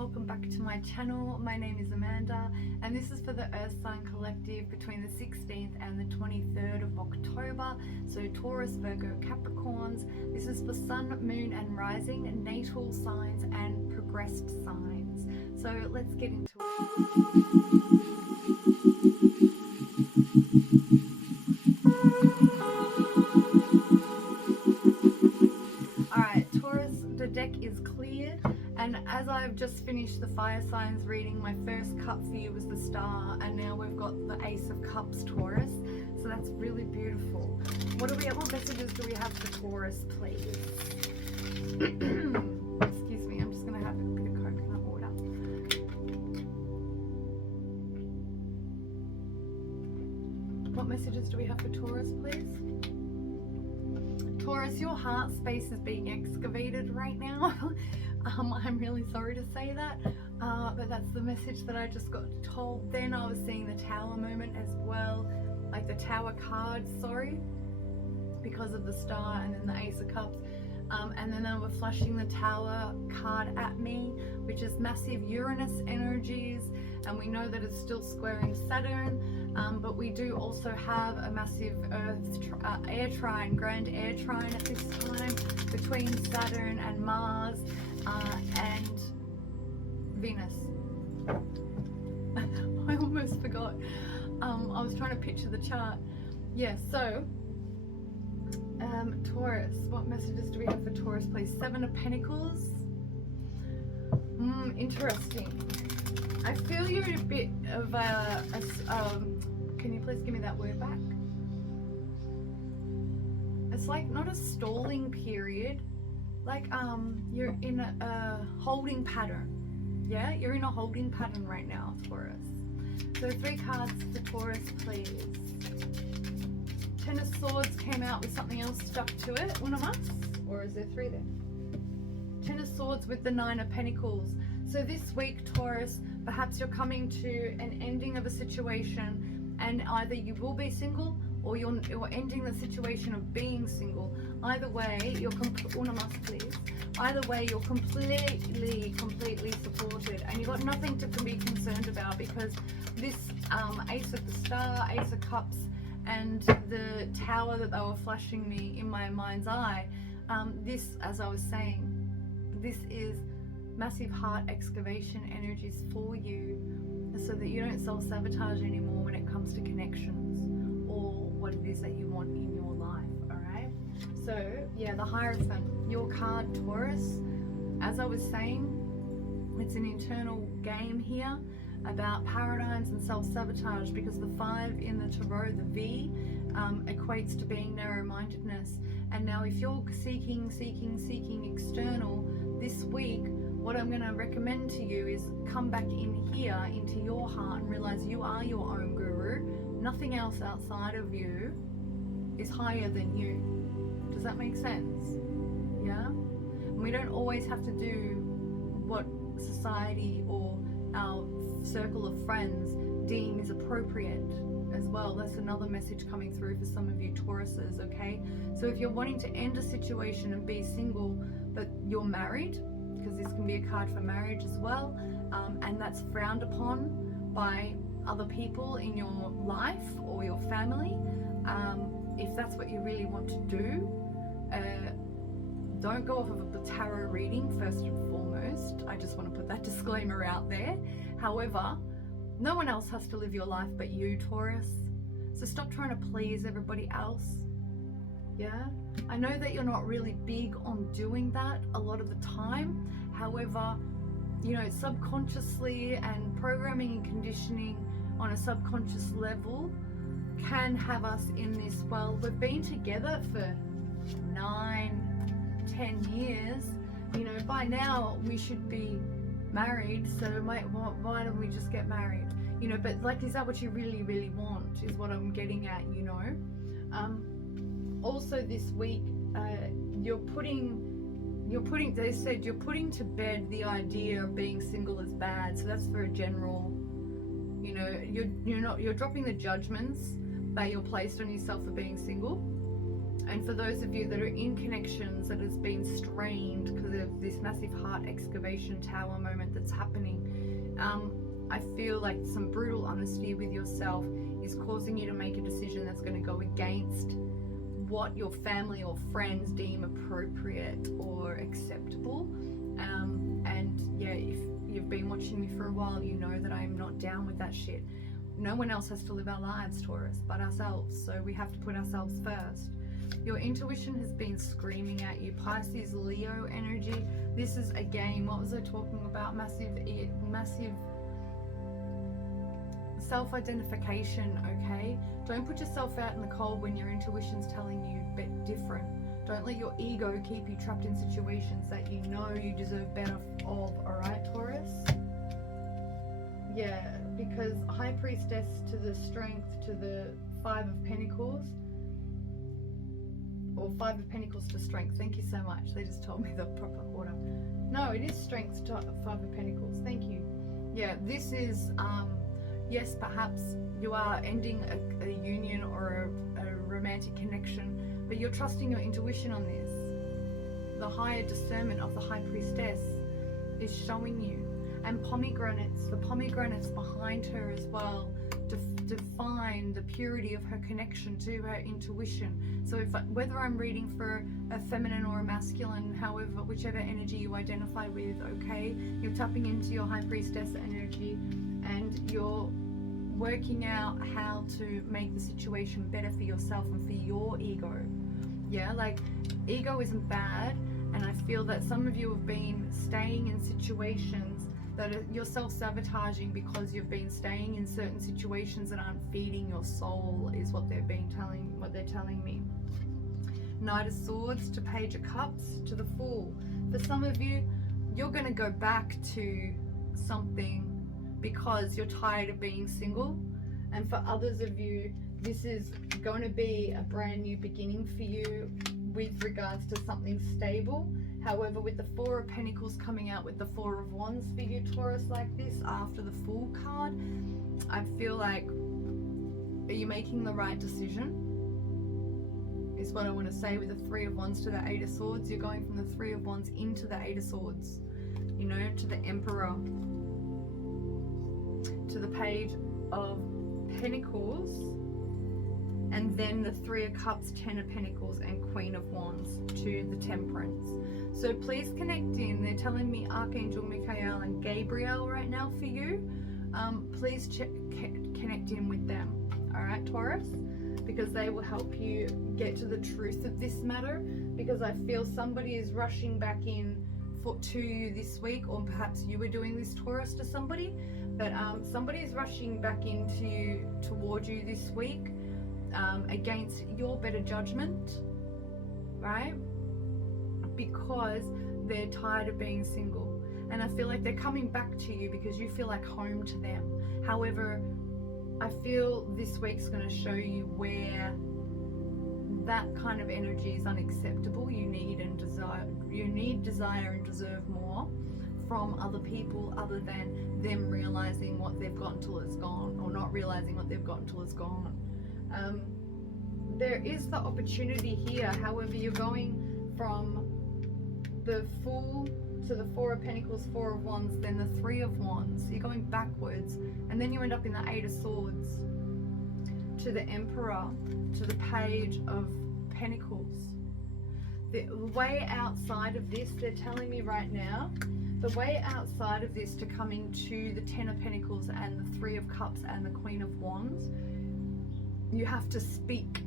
welcome back to my channel. My name is Amanda and this is for the Earth sign collective between the 16th and the 23rd of October. So Taurus, Virgo, Capricorns. This is for Sun, Moon and Rising, natal signs and progressed signs. So let's get into it. The deck is clear, and as I've just finished the fire signs reading, my first cup for you was the Star, and now we've got the Ace of Cups, Taurus. So that's really beautiful. What messages do we have for Taurus, please? Excuse me, I'm just going to have a bit of coconut water. What messages do we have for Taurus, please? Taurus, your heart space is being excavated right now. I'm really sorry to say that, but that's the message that I just got told. Then I was seeing the Tower moment as well, like the Tower card, sorry, because of the Star and then the Ace of Cups. And then they were flashing the Tower card at me, which is massive Uranus energies, and we know that it's still squaring Saturn. But we do also have a massive Earth air trine, grand air trine at this time between Saturn and Mars and Venus. I almost forgot. I was trying to picture the chart. Yeah, so Taurus, what messages do we have for Taurus, please? Seven of Pentacles. Interesting. I feel you're in a bit of can you please give me that word back? It's like not a stalling period, like you're in a holding pattern. Yeah, you're in a holding pattern right now, Taurus. So 3 cards for Taurus, please. 10 of Swords came out with something else stuck to it. Una más? Or is there 3 there? 10 of Swords with the 9 of Pentacles. So this week, Taurus, perhaps you're coming to an ending of a situation, and either you will be single or you're ending the situation of being single. Either way, you're Either way, you're completely supported, and you've got nothing to be concerned about, because this Ace of the Star, Ace of Cups, and the Tower that they were flashing me in my mind's eye, this, as I was saying, this is massive heart excavation energies for you, so that you don't self-sabotage anymore when it comes to connections or what it is that you want in your life. All right, so yeah, the Hierophant, your card, Taurus, as I was saying, it's an internal game here about paradigms and self-sabotage, because the 5 in the Tarot, the V, equates to being narrow-mindedness. And now if you're seeking external this week, what I'm going to recommend to you is come back in here into your heart and realize you are your own guru. Nothing else outside of you is higher than you. Does that make sense? Yeah? And we don't always have to do what society or our circle of friends deem is appropriate as well. That's another message coming through for some of you Tauruses, okay? So if you're wanting to end a situation and be single, but you're married, because this can be a card for marriage as well, and that's frowned upon by other people in your life or your family, if that's what you really want to do, don't go off of the tarot reading first and foremost. I just want to put that disclaimer out there. However, no one else has to live your life but you, Taurus. So stop trying to please everybody else. Yeah, I know that you're not really big on doing that a lot of the time. However, you know, subconsciously and programming and conditioning on a subconscious level can have us in this, well, we've been together for 9-10 years, you know, by now we should be married, so why don't we just get married, you know? But like, is that what you really want, is what I'm getting at, you know? Also this week, they said you're putting to bed the idea of being single as bad. So that's for a general, you know, you're dropping the judgments that you're placed on yourself for being single. And for those of you that are in connections that has been strained because of this massive heart excavation tower moment that's happening, I feel like some brutal honesty with yourself is causing you to make a decision that's going to go against what your family or friends deem appropriate or acceptable. And yeah, if you've been watching me for a while, you know that I'm not down with that shit. No one else has to live our lives, Taurus, but ourselves. So we have to put ourselves first. Your intuition has been screaming at you. Pisces, Leo energy. This is, again, what was I talking about? Massive self-identification, okay? Don't put yourself out in the cold when your intuition's telling you a bit different. Don't let your ego keep you trapped in situations that you know you deserve better of, alright, Taurus? Yeah, because High Priestess to the Strength, to the Five of Pentacles, or Five of Pentacles to Strength. Thank you so much. They just told me the proper order. No, it is Strength to Five of Pentacles. Thank you. Yeah, this is, yes, perhaps you are ending a union or a romantic connection, but you're trusting your intuition on this. The higher discernment of the High Priestess is showing you. And pomegranates, the pomegranates behind her as well, define the purity of her connection to her intuition. So whether I'm reading for a feminine or a masculine, however, whichever energy you identify with, okay, you're tapping into your High Priestess energy and you're working out how to make the situation better for yourself and for your ego. Yeah, like, ego isn't bad, and I feel that some of you have been staying in situations that you're self-sabotaging because you've been staying in certain situations that aren't feeding your soul, is what they're telling me. Knight of Swords to Page of Cups to the Fool. For some of you, you're going to go back to something because you're tired of being single, and for others of you, this is going to be a brand new beginning for you with regards to something stable. However, with the Four of Pentacles coming out with the Four of Wands for you, Taurus, like this, after the Fool card, I feel like, are you making the right decision? Is what I want to say with the Three of Wands to the Eight of Swords. You're going from the Three of Wands into the Eight of Swords, you know, to the Emperor, to the Page of Pentacles, and then the Three of Cups, Ten of Pentacles, and Queen of Wands to the Temperance. So please connect in. They're telling me Archangel Michael and Gabriel right now for you. Please connect in with them, all right, Taurus, because they will help you get to the truth of this matter, because I feel somebody is rushing back in to you this week, or perhaps you were doing this, Taurus, to somebody, but somebody is rushing back toward you this week, against your better judgment, right? Because they're tired of being single, and I feel like they're coming back to you because you feel like home to them. However, I feel this week's going to show you where that kind of energy is unacceptable. You need desire and deserve more from other people, other than them realizing what they've got until it's gone, or not realizing what they've got until it's gone. There is the opportunity here. However, you're going from the Fool to the Four of Pentacles, Four of Wands, then the Three of Wands. You're going backwards, and then you end up in the Eight of Swords to the Emperor, to the Page of Pentacles. The way outside of this, they're telling me right now, the way outside of this to coming to the Ten of Pentacles and the Three of Cups and the Queen of Wands, you have to speak,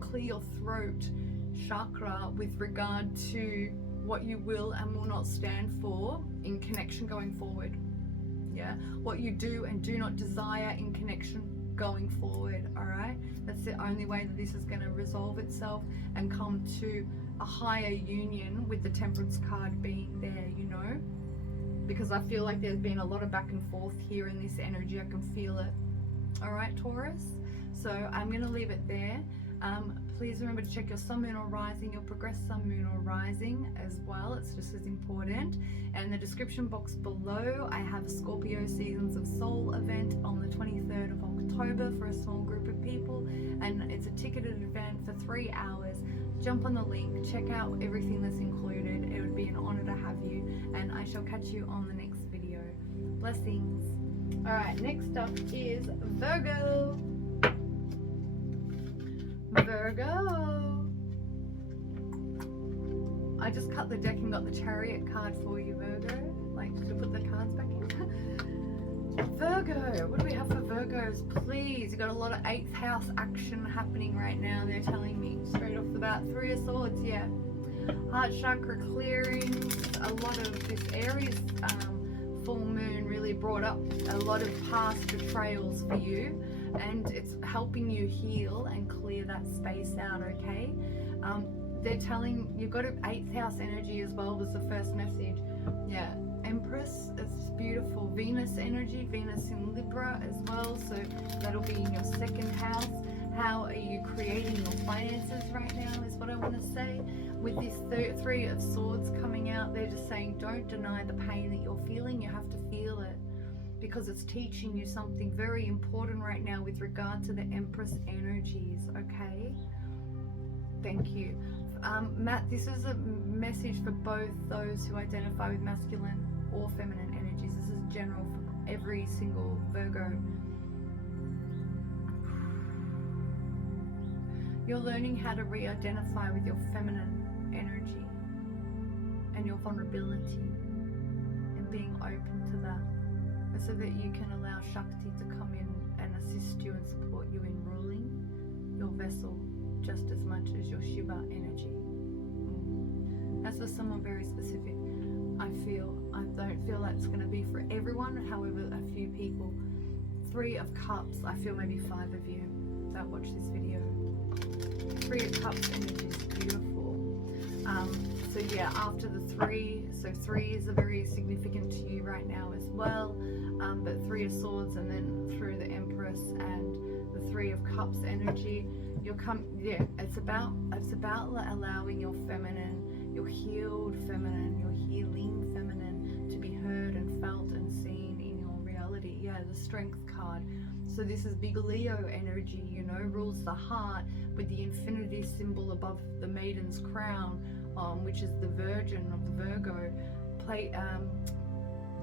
clear your throat chakra with regard to what you will and will not stand for in connection going forward. Yeah, what you do and do not desire in connection going forward. All right, that's the only way that this is going to resolve itself and come to a higher union, with the Temperance card being there, you know, because I feel like there's been a lot of back and forth here in this energy. I can feel it. All right, Taurus, so I'm going to leave it there. Please remember to check your sun, moon or rising, your progressed sun, moon or rising as well. It's just as important. And in the description box below, I have a Scorpio Seasons of Soul event on the 23rd of October for a small group of people. And it's a ticketed event for 3 hours. Jump on the link, check out everything that's included. It would be an honor to have you. And I shall catch you on the next video. Blessings. Alright, next up is Virgo. Virgo. I just cut the deck and got the Chariot card for you, Virgo. Like to put the cards back in. Virgo, what do we have for Virgos? Please, you got a lot of 8th house action happening right now. They're telling me straight off the bat. 3 of Swords, yeah. Heart chakra clearing. A lot of this Aries full moon really brought up a lot of past betrayals for you, and it's helping you heal and clear that space out, okay? They're telling you've got an 8th house energy as well, was the first message. Yeah, Empress, it's beautiful. Venus energy, Venus in Libra as well, so that'll be in your 2nd house. How are you creating your finances right now is what I want to say. With this 3 of Swords coming out, they're just saying don't deny the pain that you're feeling. You have to feel it because it's teaching you something very important right now with regard to the Empress energies, okay? Thank you. Matt, this is a message for both those who identify with masculine or feminine energies. This is general for every single Virgo. You're learning how to re-identify with your feminine energy and your vulnerability and being open to that, so that you can allow Shakti to come in and assist you and support you in ruling your vessel just as much as your Shiva energy. That's for someone very specific. I don't feel that's going to be for everyone, however a few people. 3 of Cups, I feel maybe 5 of you that watch this video. 3 of Cups energy is beautiful. So yeah, after the 3, so 3 is a very significant to you right now as well. But 3 of Swords, and then through the Empress and the 3 of Cups energy, it's about allowing your feminine, your healed feminine, your healing feminine to be heard and felt and seen in your reality. Yeah, the Strength card. So this is big Leo energy, you know, rules the heart, with the infinity symbol above the maiden's crown, which is the Virgin of the Virgo,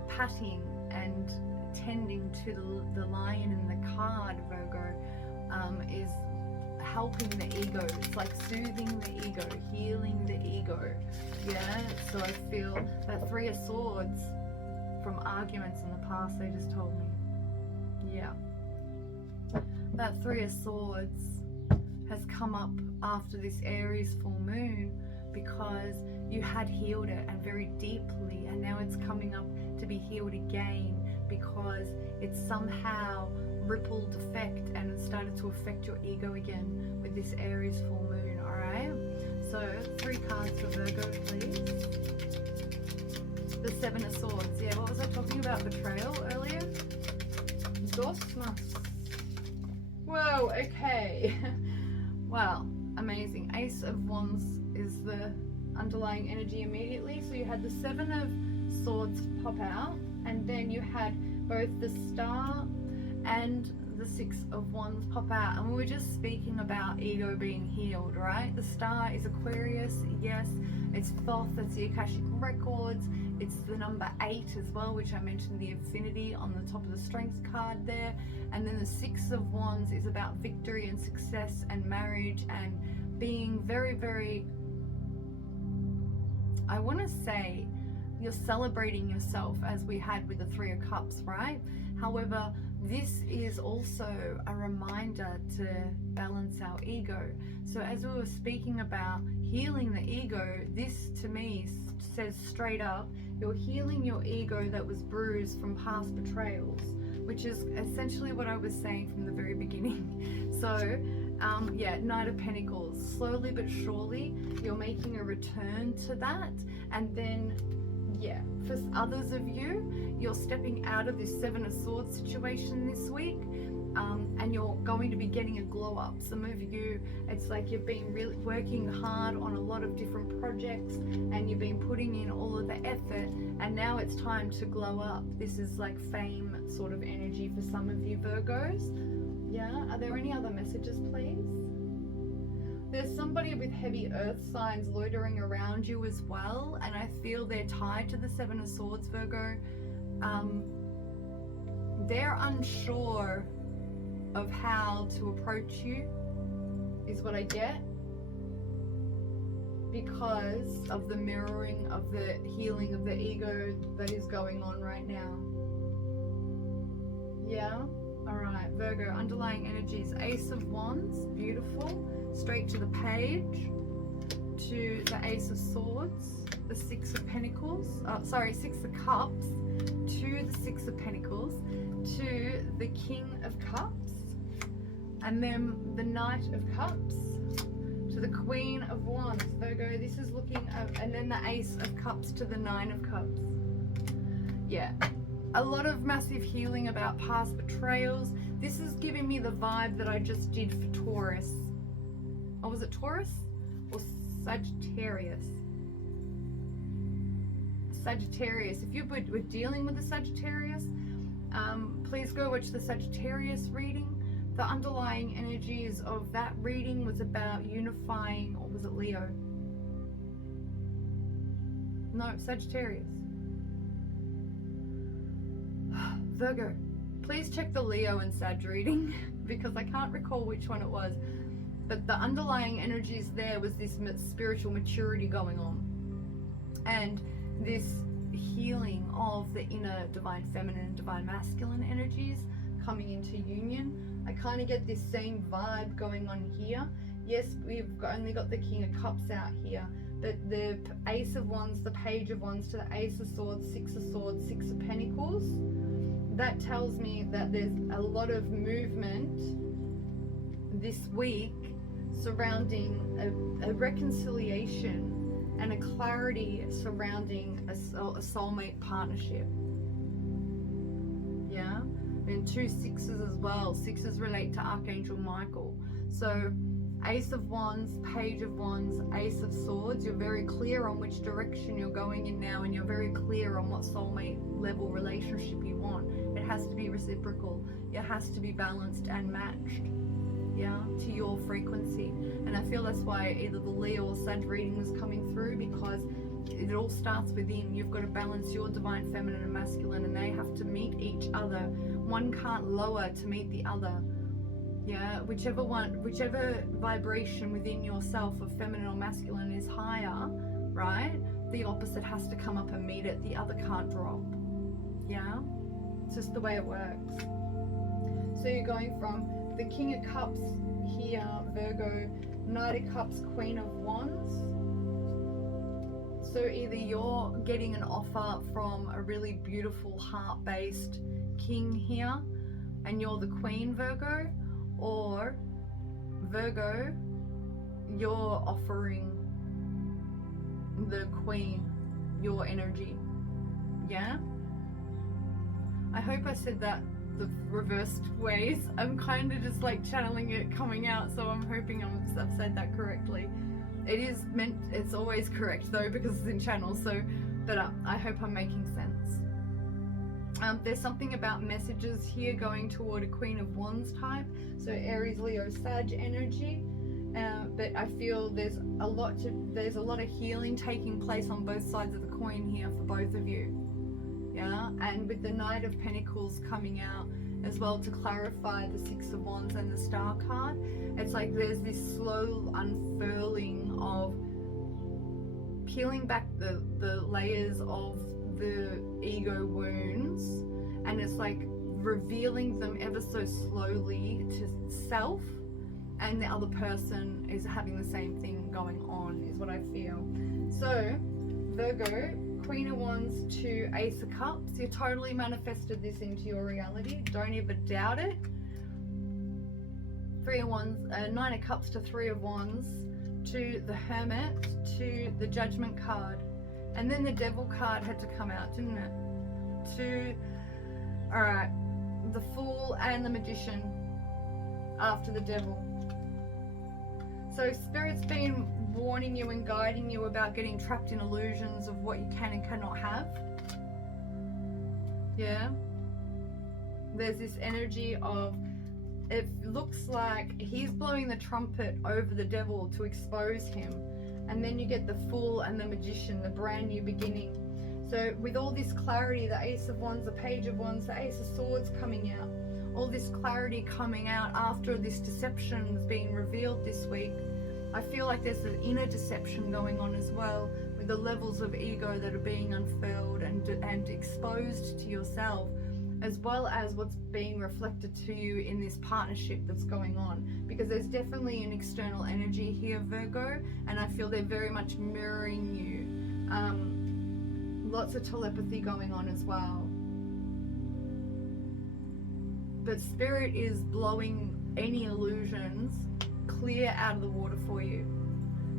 patting and tending to the lion in the card, Virgo, is helping the ego. It's like soothing the ego, healing the ego. Yeah, so I feel that 3 of Swords from arguments in the past, they just told me. Yeah. That 3 of Swords has come up after this Aries full moon because you had healed it, and very deeply, and now it's coming up to be healed again because it's somehow rippled effect and it started to affect your ego again with this Aries full moon. Alright, so 3 cards for Virgo, please. The 7 of Swords. Yeah, what was I talking about? Betrayal earlier? Dostmas. Whoa, okay. Wow, amazing. Ace of Wands is the underlying energy immediately. So you had the 7 of Swords pop out, and then you had both the Star and the 6 of Wands pop out. And we were just speaking about ego being healed, right? The Star is Aquarius, yes. It's Thoth, that's the Akashic Records. It's the number 8 as well, which I mentioned, the infinity on the top of the Strength card there. And then the 6 of Wands is about victory and success and marriage and being very, very, I want to say, you're celebrating yourself, as we had with the 3 of Cups, right? However, this is also a reminder to balance our ego. So as we were speaking about healing the ego, this to me says straight up, you're healing your ego that was bruised from past betrayals, which is essentially what I was saying from the very beginning. So yeah, Knight of Pentacles, slowly but surely you're making a return to that. And then yeah, for others of you, you're stepping out of this 7 of Swords situation this week, and you're going to be getting a glow up. Some of you, it's like you've been really working hard on a lot of different projects and you've been putting in all of the effort, and now it's time to glow up. This is like fame sort of energy for some of you Virgos. Yeah, are there any other messages, please? There's somebody with heavy earth signs loitering around you as well, and I feel they're tied to the Seven of Swords, Virgo. They're unsure of how to approach you, is what I get, because of the mirroring of the healing of the ego that is going on right now. Yeah? Alright, Virgo, underlying energies, Ace of Wands, beautiful. Straight to the Page, to the Ace of Swords, the Six of Pentacles, Six of Cups, to the Six of Pentacles, to the King of Cups, and then the Knight of Cups, to the Queen of Wands. Virgo, this is looking at, and then the Ace of Cups to the Nine of Cups. Yeah, a lot of massive healing about past betrayals. This is giving me the vibe that I just did for Taurus. Oh, was it Taurus or Sagittarius? Sagittarius. If you were dealing with the Sagittarius, please go watch the Sagittarius reading. The underlying energies of that reading was about unifying, or was it Leo? No, Sagittarius. Virgo, please check the Leo and Sag reading because I can't recall which one it was. But the underlying energies there was this spiritual maturity going on, and this healing of the inner divine feminine and divine masculine energies coming into union. I kind of get this same vibe going on here. Yes, we've only got the King of Cups out here, but the Ace of Wands, the Page of Wands to the Ace of Swords, Six of Swords, Six of Pentacles, that tells me that there's a lot of movement this week surrounding a reconciliation and a clarity surrounding a soulmate partnership. Yeah, and two sixes as well. Sixes relate to Archangel Michael. So Ace of Wands, Page of Wands, Ace of Swords, you're very clear on which direction you're going in now, and you're very clear on what soulmate level relationship you want. It has to be reciprocal. It has to be balanced and matched, yeah, to your frequency. And I feel that's why either the Leo or Sag reading was coming through, because it all starts within. You've got to balance your divine feminine and masculine, and they have to meet each other. One can't lower to meet the other. Yeah, whichever vibration within yourself of feminine or masculine is higher, right? The opposite has to come up and meet it. The other can't drop. Yeah, it's just the way it works. So you're going from the King of Cups here, Virgo, Knight of Cups, Queen of Wands. So either you're getting an offer from a really beautiful heart-based king here, and you're the Queen, Virgo, or Virgo, you're offering the Queen your energy. Yeah? I hope I said that the reversed ways. I'm kind of just like channeling it coming out, so I'm hoping I've said that correctly. It is meant, it's always correct though, because it's in channel, so, but I hope I'm making sense. There's something about messages here going toward a Queen of Wands type, so Aries, Leo, Sag energy, but I feel there's a lot of healing taking place on both sides of the coin here for both of you. Yeah, and with the Knight of Pentacles coming out as well to clarify the Six of Wands and the Star card, it's like there's this slow unfurling of peeling back the layers of the ego wounds, and it's like revealing them ever so slowly to self, and the other person is having the same thing going on, is what I feel. So Virgo, Queen of Wands to Ace of Cups, you totally manifested this into your reality. Don't ever doubt it. Three of Wands, Nine of Cups to Three of Wands, to the Hermit, to the Judgment card, and then the Devil card had to come out, didn't it? All right, the Fool and the Magician. after the devil. So Spirit's been warning you and guiding you about getting trapped in illusions of what you can and cannot have. Yeah. There's this energy of, it looks like he's blowing the trumpet over the devil to expose him. And then you get the Fool and the Magician, the brand new beginning. So with all this clarity, the Ace of Wands, the Page of Wands, the Ace of Swords coming out, all this clarity coming out after this deception is being revealed this week, I feel like there's an inner deception going on as well, with the levels of ego that are being unfurled and exposed to yourself, as well as what's being reflected to you in this partnership that's going on. Because there's definitely an external energy here, Virgo, and I feel they're very much mirroring you. Lots of telepathy going on as well. But Spirit is blowing any illusions clear out of the water for you,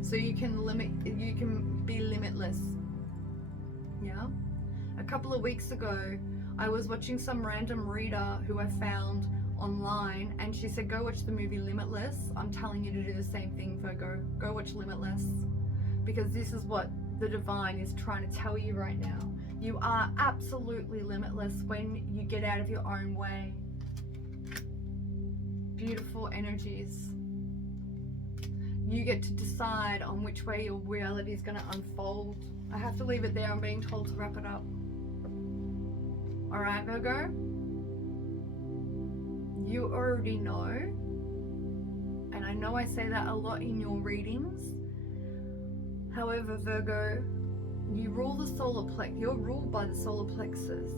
so you can be limitless. Yeah. A couple of weeks ago, I was watching some random reader who I found online, and she said, go watch the movie Limitless. I'm telling you to do the same thing, Virgo. Go watch Limitless, because this is what the divine is trying to tell you right now. You are absolutely limitless when you get out of your own way. Beautiful energies. You get to decide on which way your reality is going to unfold. I have to leave it there. I'm being told to wrap it up. Alright, Virgo? You already know, and I know I say that a lot in your readings. However, Virgo, you rule the solar plexus. You're ruled by the solar plexus.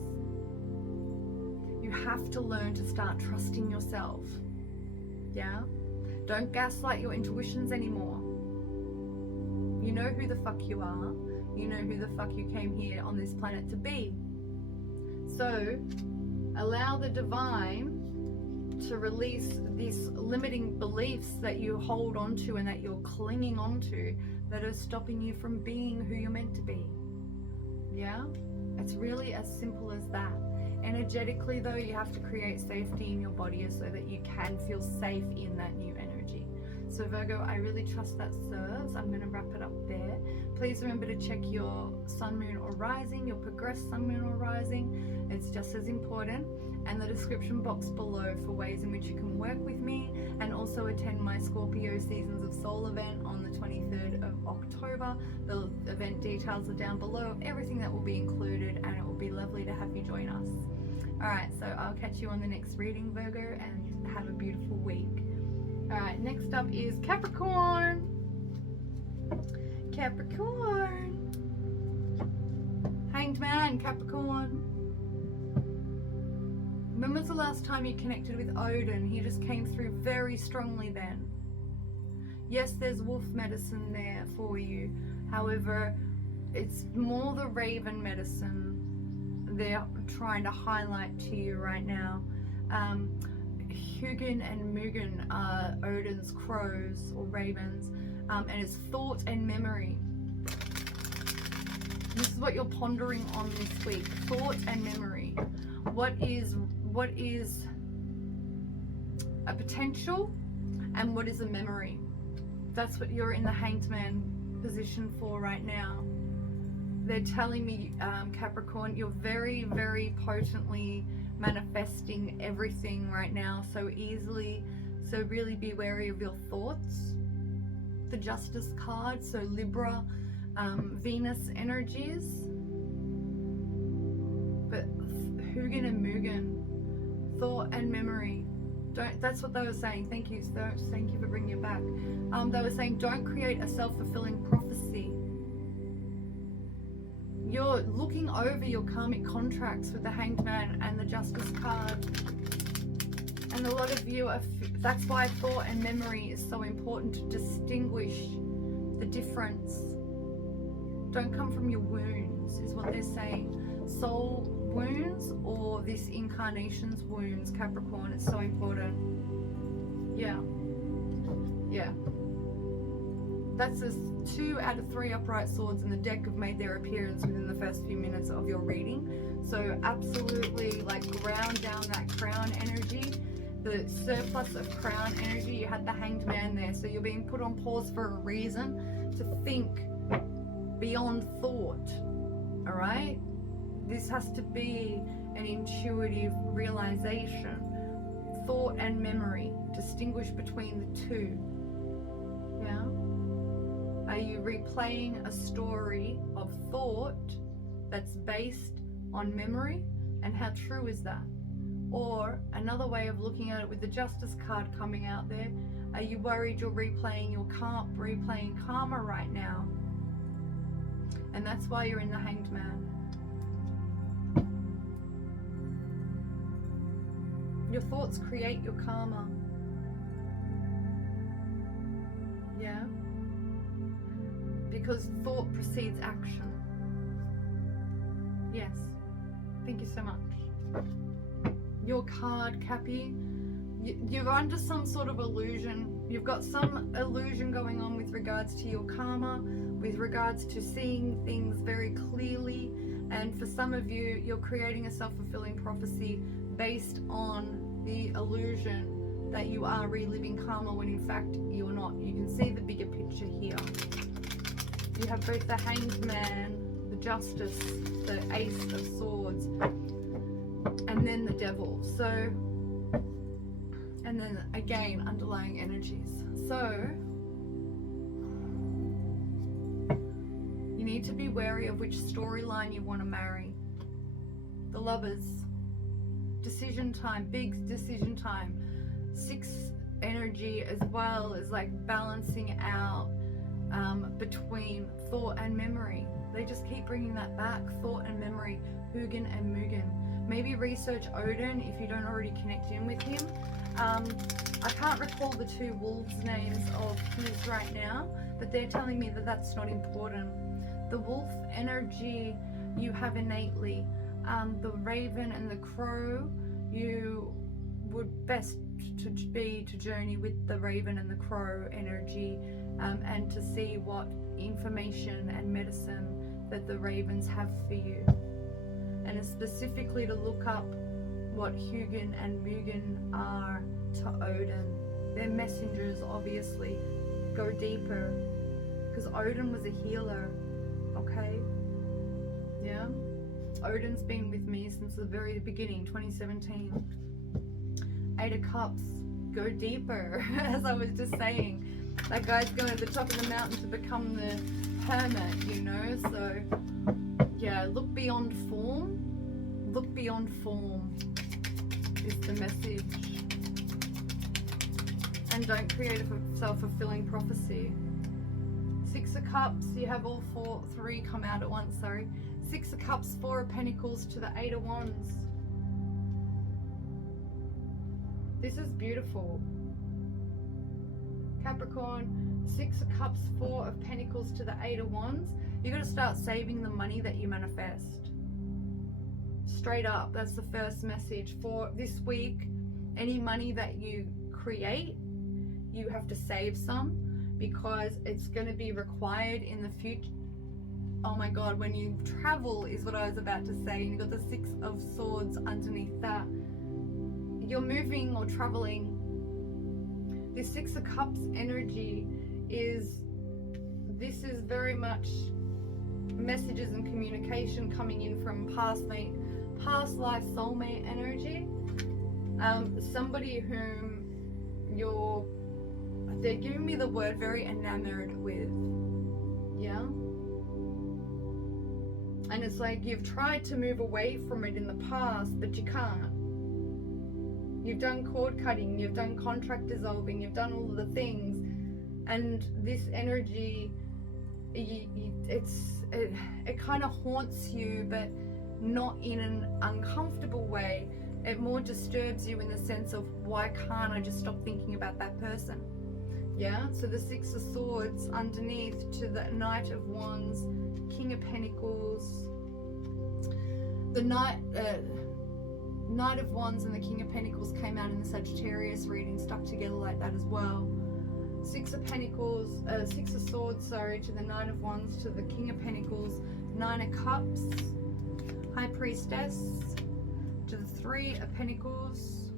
You have to learn to start trusting yourself. Yeah? Don't gaslight your intuitions anymore. You know who the fuck you are. You know who the fuck you came here on this planet to be. So, allow the divine to release these limiting beliefs that you hold on to and that you're clinging on to, that are stopping you from being who you're meant to be. Yeah? It's really as simple as that. Energetically though, you have to create safety in your body so that you can feel safe in that new energy. So Virgo, I really trust that serves. I'm going to wrap it up there. Please remember to check your sun, moon or rising, your progressed sun, moon or rising. It's just as important. And the description box below for ways in which you can work with me, and also attend my Scorpio Seasons of Soul event on the 23rd of October. The event details are down below of everything that will be included, and it will be lovely to have you join us. Alright, so I'll catch you on the next reading, Virgo, and have a beautiful week. Alright, next up is Capricorn. Capricorn. Hanged Man, Capricorn. When was the last time you connected with Odin? He just came through very strongly then. Yes, there's wolf medicine there for you. However, it's more the raven medicine they're trying to highlight to you right now. Hugin and Mugen are Odin's crows or ravens, and it's thought and memory. This is what you're pondering on this week. Thought and memory. What is a potential and what is a memory? That's what you're in the Hanged Man position for right now. They're telling me, Capricorn, you're very, very potently manifesting everything right now so easily. So really be wary of your thoughts. The Justice card, so Libra, Venus energies. But Hugin and Mugen, thought and memory. That's what they were saying. Thank you for bringing it back. They were saying don't create a self-fulfilling prophecy. You're looking over your karmic contracts with the Hanged Man and the Justice card. And a lot of you are, that's why thought and memory is so important, to distinguish the difference. Don't come from your wounds, is what they're saying. Soul wounds or this incarnation's wounds, Capricorn. It's so important. Yeah. That's just 2 out of 3 upright swords in the deck have made their appearance within the first few minutes of your reading. So absolutely, like, ground down that crown energy the surplus of crown energy, you had the Hanged Man there. So you're being put on pause for a reason, to think beyond thought. All right? This has to be an intuitive realization. Thought and memory. Distinguish between the two. Yeah? Are you replaying a story of thought that's based on memory? And how true is that? Or another way of looking at it, with the Justice card coming out there, are you worried you're replaying karma right now? And that's why you're in the Hanged Man. Your thoughts create your karma. Yeah? Because thought precedes action. Yes. Thank you so much. Your card, Cappy, you're under some sort of illusion. You've got some illusion going on with regards to your karma, with regards to seeing things very clearly. And for some of you, you're creating a self-fulfilling prophecy based on the illusion that you are reliving karma, when in fact you're not. You can see the bigger picture here. You have both the Hanged Man, the Justice, the Ace of Swords, and then the Devil. So, and then again, underlying energies. So, you need to be wary of which storyline you want to marry. The Lovers. Decision time, big decision time. 6 energy, as well as like balancing out between thought and memory. They just keep bringing that back. Thought and memory. Hugin and Mugen. Maybe research Odin if you don't already connect in with him. I can't recall the 2 wolves names of his right now, but they're telling me that that's not important. The wolf energy you have innately. The raven and the crow, you would best to journey with the raven and the crow energy, and to see what information and medicine that the ravens have for you, and specifically to look up what Hugin and Mugen are to Odin. They're messengers, obviously. Go deeper, because Odin was a healer. Okay? Yeah? Odin's been with me since the very beginning, 2017. 8 of Cups, go deeper, as I was just saying. That guy's going to the top of the mountain to become the hermit, you know? So, yeah, look beyond form. Look beyond form is the message. And don't create a self-fulfilling prophecy. 6 of Cups, you have all 3 come out at once, sorry. 6 of Cups, 4 of Pentacles to the 8 of Wands. This is beautiful. Capricorn, 6 of Cups, 4 of Pentacles to the 8 of Wands. You got to start saving the money that you manifest. Straight up, that's the first message for this week. Any money that you create, you have to save some, because it's going to be required in the future. Oh my God, when you travel is what I was about to say. You've got the 6 of Swords underneath that. You're moving or traveling. This 6 of Cups energy is, this is very much messages and communication coming in from past life soulmate energy. Somebody whom they're giving me the word very enamored with. Yeah? And it's like you've tried to move away from it in the past, but you can't. You've done cord cutting, you've done contract dissolving, you've done all of the things. And this energy, it kind of haunts you, but not in an uncomfortable way. It more disturbs you in the sense of, why can't I just stop thinking about that person? Yeah, so the 6 of Swords underneath to the Knight of Wands, King of Pentacles, the Knight of Wands and the King of Pentacles came out in the Sagittarius reading, stuck together like that as well. 6 of Swords, to the Knight of Wands, to the King of Pentacles, 9 of Cups, High Priestess, to the 3 of Pentacles,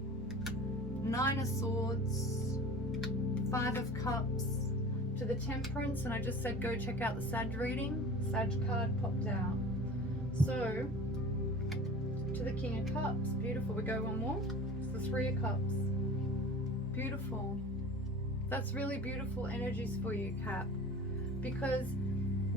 Nine of Swords, Five of Cups, to the Temperance, and I just said go check out the Sag reading. Sag card popped out. So, to the King of Cups, beautiful. We go one more. It's the Three of Cups. Beautiful. That's really beautiful energies for you, Cap, because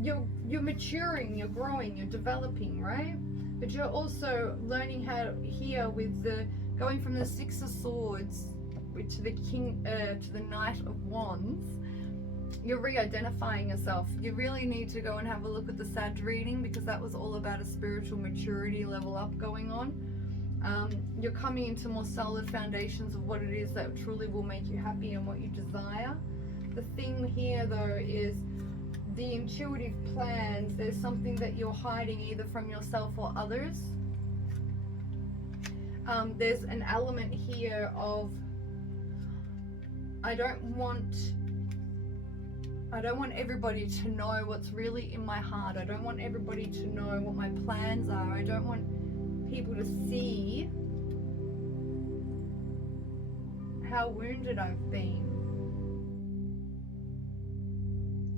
you're maturing, you're growing, you're developing, right? But you're also learning how here with the going from the Six of Swords to the to the Knight of Wands. You're re-identifying yourself. You really need to go and have a look at the Sag reading, because that was all about a spiritual maturity level up going on. You're coming into more solid foundations of what it is that truly will make you happy and what you desire. The thing here though is the intuitive plans. There's something that you're hiding either from yourself or others. There's an element here of I don't want everybody to know what's really in my heart. I don't want everybody to know what my plans are. I don't want people to see how wounded I've been.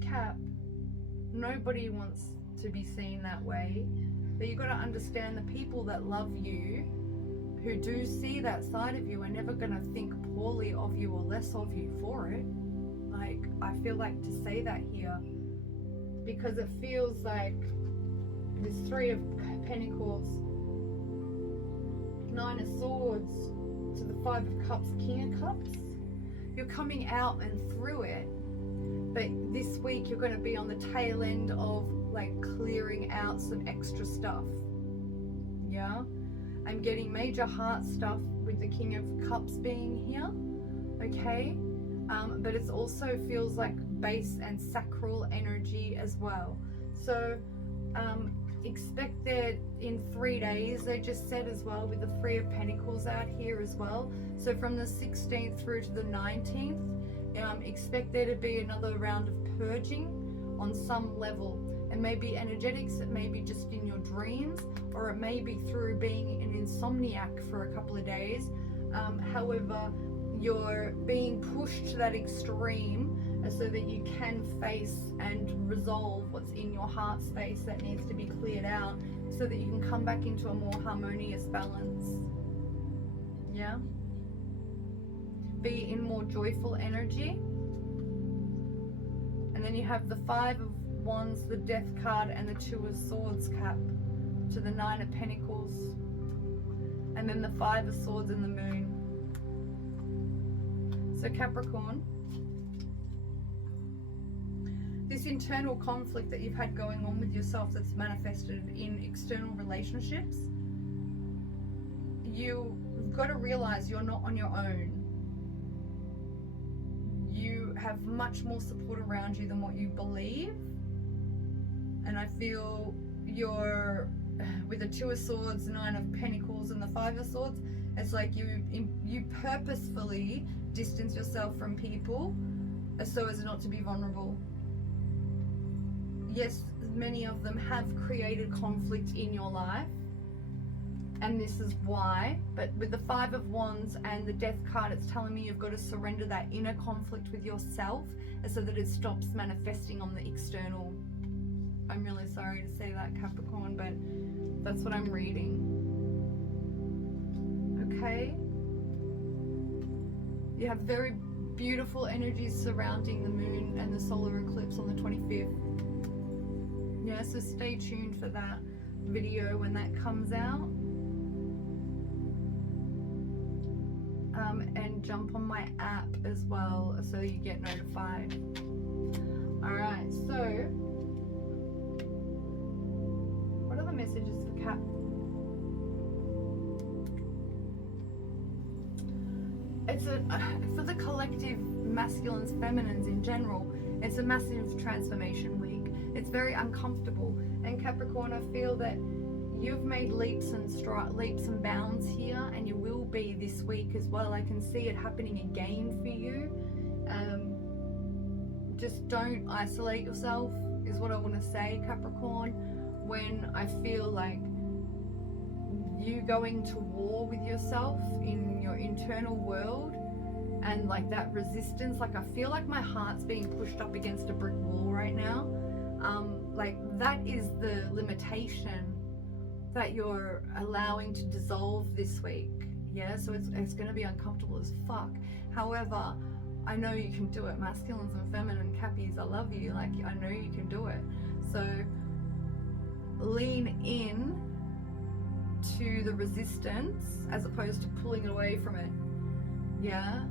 Cap, nobody wants to be seen that way. But you've got to understand the people that love you, who do see that side of you, are never going to think poorly of you or less of you for it. Like, I feel like to say that here, because it feels like this Three of Pentacles, Nine of Swords, to the Five of Cups, King of Cups. You're coming out and through it, but this week you're going to be on the tail end of like clearing out some extra stuff. Yeah, I'm getting major heart stuff with the King of Cups being here. Okay. But it also feels like base and sacral energy as well. So expect that in 3 days, they just said as well, with the Three of Pentacles out here as well. So from the 16th through to the 19th, expect there to be another round of purging on some level. It may be energetics, it may be just in your dreams, or it may be through being an insomniac for a couple of days. However, you're being pushed to that extreme so that you can face and resolve what's in your heart space that needs to be cleared out, so that you can come back into a more harmonious balance. Yeah? Be in more joyful energy. And then you have the Five of Wands, the Death card, and the Two of Swords, Cap, to the Nine of Pentacles. And then the Five of Swords and the Moon. So Capricorn, this internal conflict that you've had going on with yourself that's manifested in external relationships, you've got to realize you're not on your own. You have much more support around you than what you believe. And I feel you're, with the Two of Swords, Nine of Pentacles, and the Five of Swords, it's like you purposefully distance yourself from people so as not to be vulnerable. Yes, many of them have created conflict in your life, and this is why. But with the Five of Wands and the Death card, it's telling me you've got to surrender that inner conflict with yourself so that it stops manifesting on the external. I'm really sorry to say that, Capricorn, but that's what I'm reading. Okay? You have very beautiful energies surrounding the moon and the solar eclipse on the 25th. Yeah, so stay tuned for that video when that comes out. And jump on my app as well so you get notified. Alright, so what are the messages for Cap? It's for the collective masculines, feminines in general, it's a massive transformation week. It's very uncomfortable. And Capricorn, I feel that you've made leaps and bounds here, and you will be this week as well. I can see it happening again for you. Just don't isolate yourself is what I want to say, Capricorn. When I feel like you going to war with yourself in your internal world, and like that resistance. Like I feel like my heart's being pushed up against a brick wall right now. Like that is the limitation that you're allowing to dissolve this week. Yeah, so it's going to be uncomfortable as fuck. However, I know you can do it. Masculines and feminine Cappies, I love you. Like, I know you can do it. So lean in to the resistance as opposed to pulling away from it. Yeah,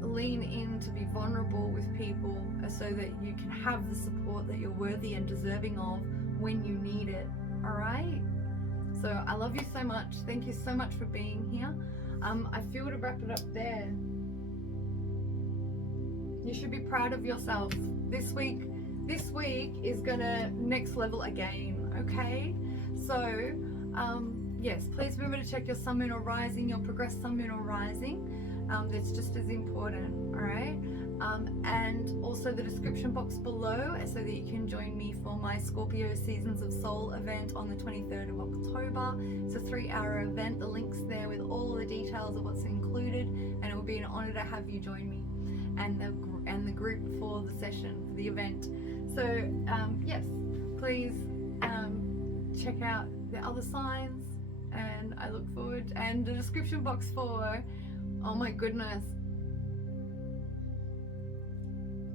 lean in to be vulnerable with people so that you can have the support that you're worthy and deserving of when you need it. All right, so I love you so much. Thank you so much for being here. I feel to wrap it up there. You should be proud of yourself. This week is gonna next level again. Okay, so yes, please remember to check your sun, moon, or rising, your progressed sun, moon, or rising. That's just as important. All right, and also the description box below, so that you can join me for my Scorpio Seasons of Soul event on the 23rd of October. It's a 3-hour event. The link's there with all the details of what's included, and it will be an honor to have you join me and the group for the session, for the event. So yes, please check out the other signs, and I look forward, and the description box for, oh my goodness,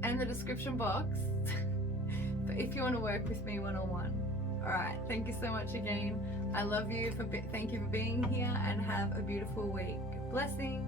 and the description box if you want to work with me one-on-one. All right, thank you so much again. I love you. Thank you for being here, and have a beautiful week. Blessings.